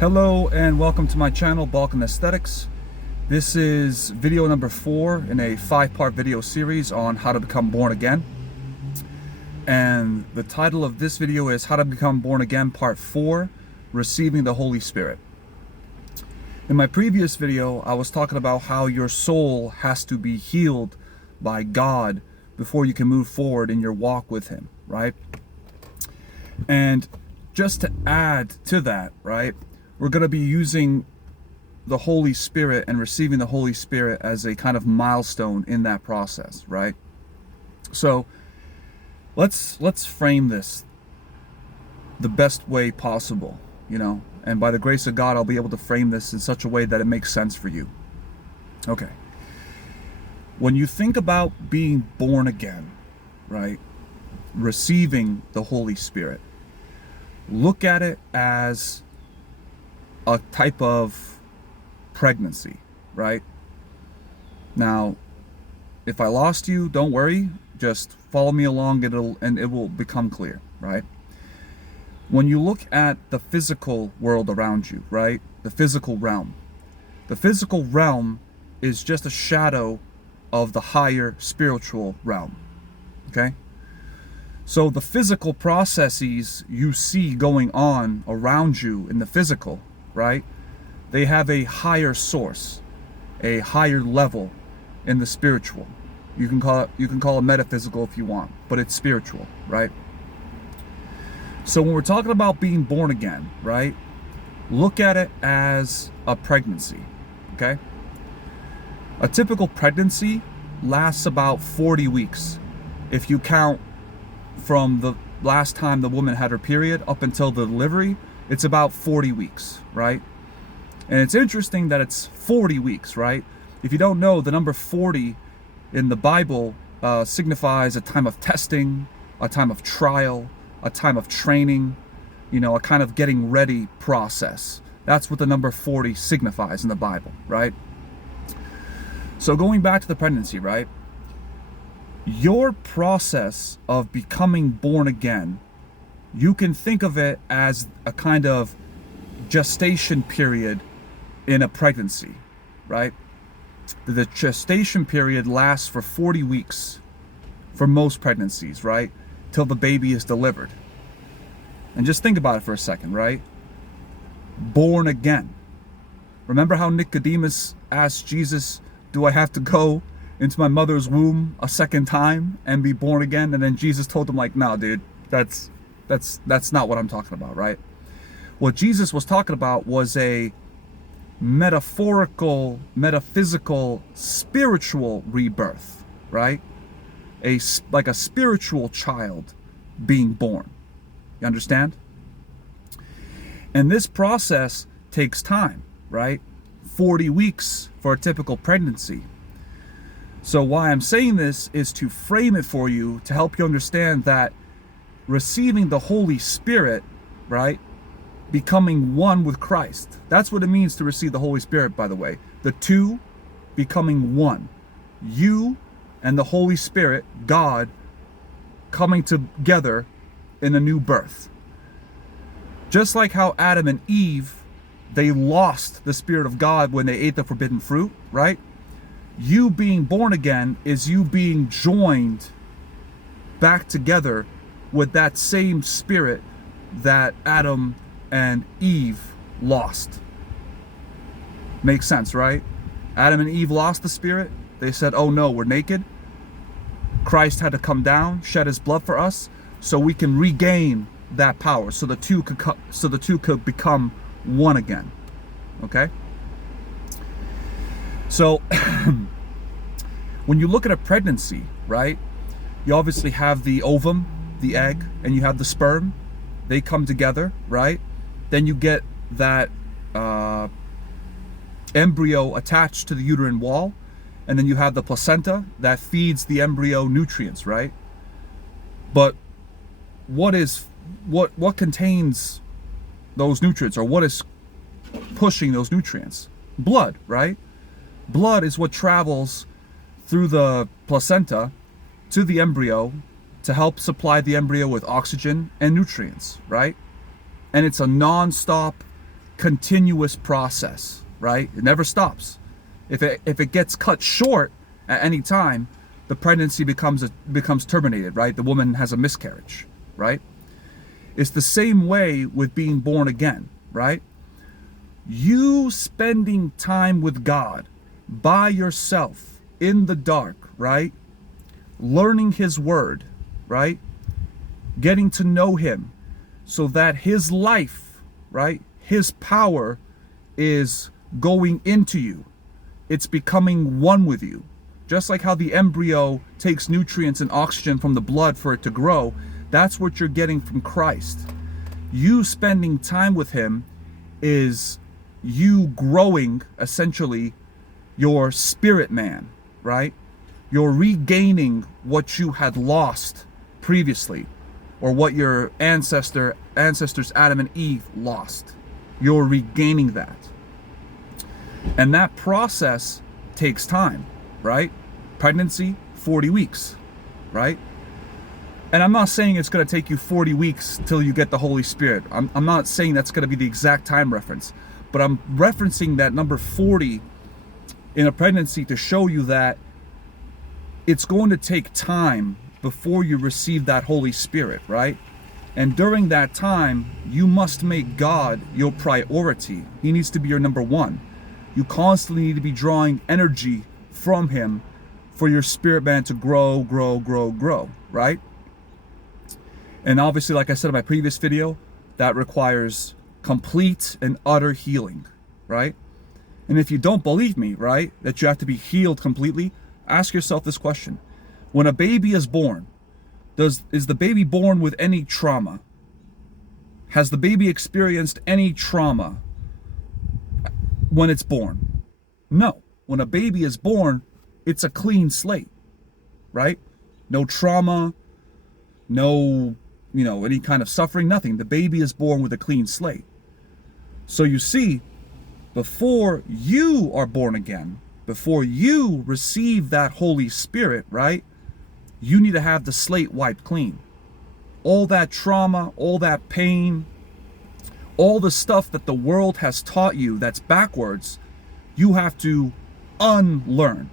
Hello and welcome to my channel, Balkan Aesthetics. This is video number 4 in a 5-part video series on how to become born again. And the title of this video is How to Become Born Again Part 4, Receiving the Holy Spirit. In my previous video, I was talking about how your soul has to be healed by God before you can move forward in your walk with Him, right? And just to add to that, right, we're going to be using the Holy Spirit and receiving the Holy Spirit as a kind of milestone in that process, right? So let's frame this the best way possible, and by the grace of God, I'll be able to frame this in such a way that it makes sense for you. Okay. When you think about being born again, right, receiving the Holy Spirit, look at it as a type of pregnancy, right? Now, if I lost you, don't worry, just follow me along and it will become clear, right? When you look at the physical world around you, right? The physical realm is just a shadow of the higher spiritual realm, okay? So the physical processes you see going on around you in the physical, right? They have a higher source, a higher level in the spiritual. You can call it metaphysical if you want, but it's spiritual, right? So when we're talking about being born again, right? Look at it as a pregnancy, okay? A typical pregnancy lasts about 40 weeks. If you count from the last time the woman had her period up until the delivery, it's about 40 weeks, right? And it's interesting that it's 40 weeks, right? If you don't know, the number 40 in the Bible signifies a time of testing, a time of trial, a time of training, a kind of getting ready process. That's what the number 40 signifies in the Bible, right? So going back to the pregnancy, right? Your process of becoming born again, you can think of it as a kind of gestation period in a pregnancy, right? The gestation period lasts for 40 weeks for most pregnancies, right? Till the baby is delivered. And just think about it for a second, right? Born again. Remember how Nicodemus asked Jesus, do I have to go into my mother's womb a second time and be born again? And then Jesus told him, like, no, dude, that's not what I'm talking about, right? What Jesus was talking about was a metaphorical, metaphysical, spiritual rebirth, right? Like a spiritual child being born. You understand? And this process takes time, right? 40 weeks for a typical pregnancy. So why I'm saying this is to frame it for you, to help you understand that receiving the Holy Spirit, right? Becoming one with Christ. That's what it means to receive the Holy Spirit, by the way. The two becoming one. You and the Holy Spirit, God, coming together in a new birth. Just like how Adam and Eve, they lost the Spirit of God when they ate the forbidden fruit, right? You being born again is you being joined back together with that same Spirit that Adam and Eve lost. Makes sense, right? Adam and Eve lost the Spirit. They said, oh no, we're naked. Christ had to come down, shed His blood for us, so we can regain that power, so the two could become one again. Okay? So when you look at a pregnancy, right? You obviously have the ovum, the egg, and you have the sperm. They come together, right? Then you get that embryo attached to the uterine wall, and then you have the placenta that feeds the embryo nutrients, right? But what contains those nutrients, or what is pushing those nutrients? Blood, right? Blood is what travels through the placenta to the embryo to help supply the embryo with oxygen and nutrients, right? And it's a non-stop continuous process, right? It never stops. If it gets cut short at any time, the pregnancy becomes terminated, right? The woman has a miscarriage, right? It's the same way with being born again, right? You spending time with God by yourself in the dark, right? Learning His word, right? Getting to know Him so that His life, right? His power is going into you. It's becoming one with you. Just like how the embryo takes nutrients and oxygen from the blood for it to grow, that's what you're getting from Christ. You spending time with Him is you growing, essentially, your spirit man, right? You're regaining what you had lost previously, or what your ancestors Adam and Eve lost. You're regaining that. And that process takes time, right? Pregnancy, 40 weeks, right? And I'm not saying it's going to take you 40 weeks till you get the Holy Spirit. I'm not saying that's going to be the exact time reference, but I'm referencing that number 40 in a pregnancy to show you that it's going to take time before you receive that Holy Spirit, right? And during that time, you must make God your priority. He needs to be your number one. You constantly need to be drawing energy from Him for your spirit man to grow, right? And obviously, like I said in my previous video, that requires complete and utter healing, right? And if you don't believe me, right, that you have to be healed completely, ask yourself this question. When a baby is born, is the baby born with any trauma? Has the baby experienced any trauma when it's born? No. When a baby is born, it's a clean slate, right? No trauma, no, any kind of suffering, nothing. The baby is born with a clean slate. So you see, before you are born again, before you receive that Holy Spirit, right, you need to have the slate wiped clean. All that trauma, all that pain, all the stuff that the world has taught you that's backwards, you have to unlearn.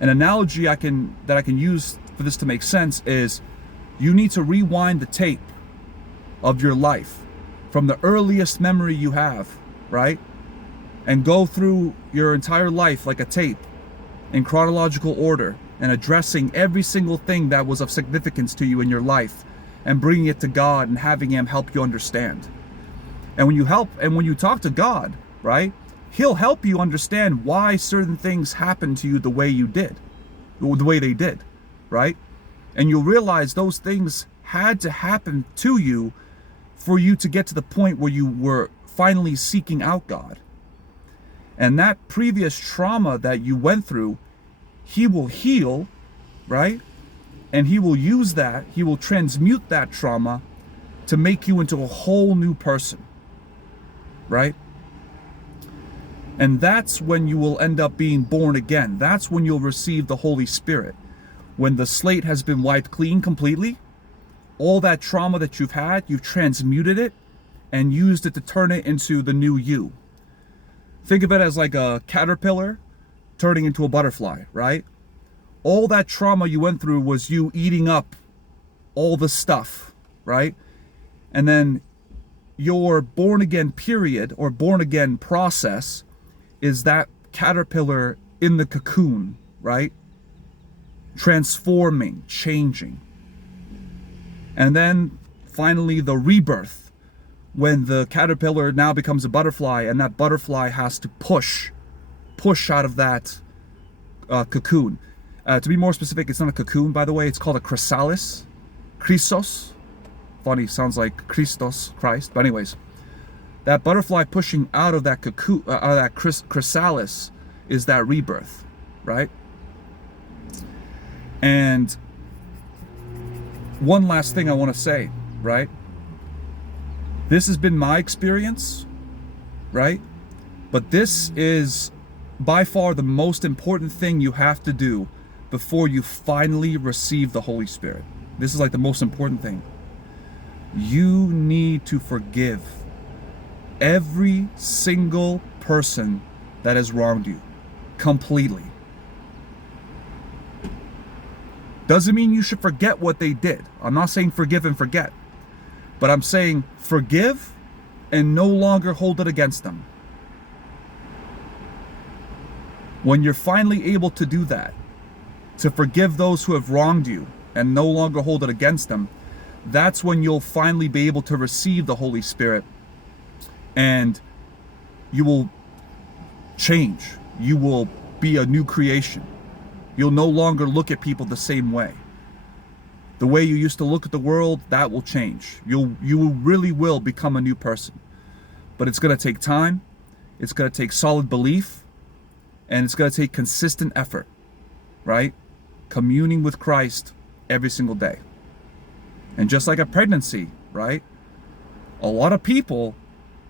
An analogy that I can use for this to make sense is you need to rewind the tape of your life from the earliest memory you have, right? And go through your entire life like a tape in chronological order and addressing every single thing that was of significance to you in your life and bringing it to God and having Him help you understand. And when you talk to God, right, He'll help you understand why certain things happened to you the way they did, right? And you'll realize those things had to happen to you for you to get to the point where you were finally seeking out God. And that previous trauma that you went through, He will heal, right? And He will use that, He will transmute that trauma to make you into a whole new person, right? And that's when you will end up being born again. That's when you'll receive the Holy Spirit. When the slate has been wiped clean completely, all that trauma that you've had, you've transmuted it and used it to turn it into the new you. Think of it as like a caterpillar turning into a butterfly, right? All that trauma you went through was you eating up all the stuff, right? And then your born again period or born again process is that caterpillar in the cocoon, right? Transforming, changing. And then finally the rebirth, when the caterpillar now becomes a butterfly and that butterfly has to push out of that cocoon. To be more specific, it's not a cocoon, by the way. It's called a chrysalis. Christos. Funny, sounds like Christos, Christ. But anyways, that butterfly pushing out of that cocoon, out of that chrysalis, is that rebirth, right? And one last thing I want to say, right? This has been my experience, right? But this is by far the most important thing you have to do before you finally receive the Holy Spirit. This is like the most important thing. You need to forgive every single person that has wronged you completely. Doesn't mean you should forget what they did. I'm not saying forgive and forget, but I'm saying forgive and no longer hold it against them. When you're finally able to do that, to forgive those who have wronged you and no longer hold it against them, that's when you'll finally be able to receive the Holy Spirit, and you will change. You will be a new creation. You'll no longer look at people the same way. The way you used to look at the world, that will change. You really will become a new person. But it's going to take time. It's going to take solid belief. And it's going to take consistent effort, right? Communing with Christ every single day. And just like a pregnancy, right? A lot of people,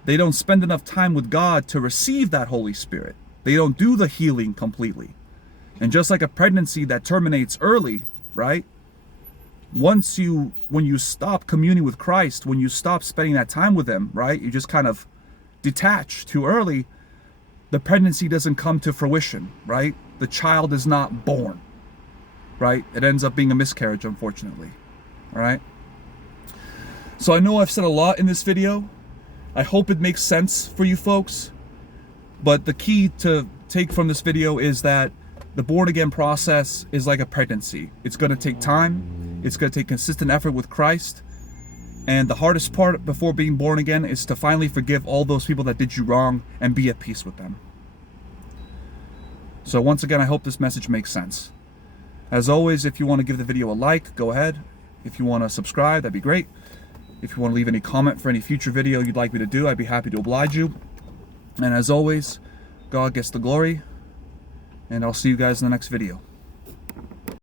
they don't spend enough time with God to receive that Holy Spirit. They don't do the healing completely. And just like a pregnancy that terminates early, right? When you stop communing with Christ, when you stop spending that time with Him, right? You just kind of detach too early. The pregnancy doesn't come to fruition, right? The child is not born, right? It ends up being a miscarriage, unfortunately, all right? So I know I've said a lot in this video. I hope it makes sense for you folks. But the key to take from this video is that the born again process is like a pregnancy. It's going to take time. It's going to take consistent effort with Christ. And the hardest part before being born again is to finally forgive all those people that did you wrong and be at peace with them. So once again, I hope this message makes sense. As always, if you want to give the video a like, go ahead. If you want to subscribe, that'd be great. If you want to leave any comment for any future video you'd like me to do, I'd be happy to oblige you. And as always, God gets the glory. And I'll see you guys in the next video.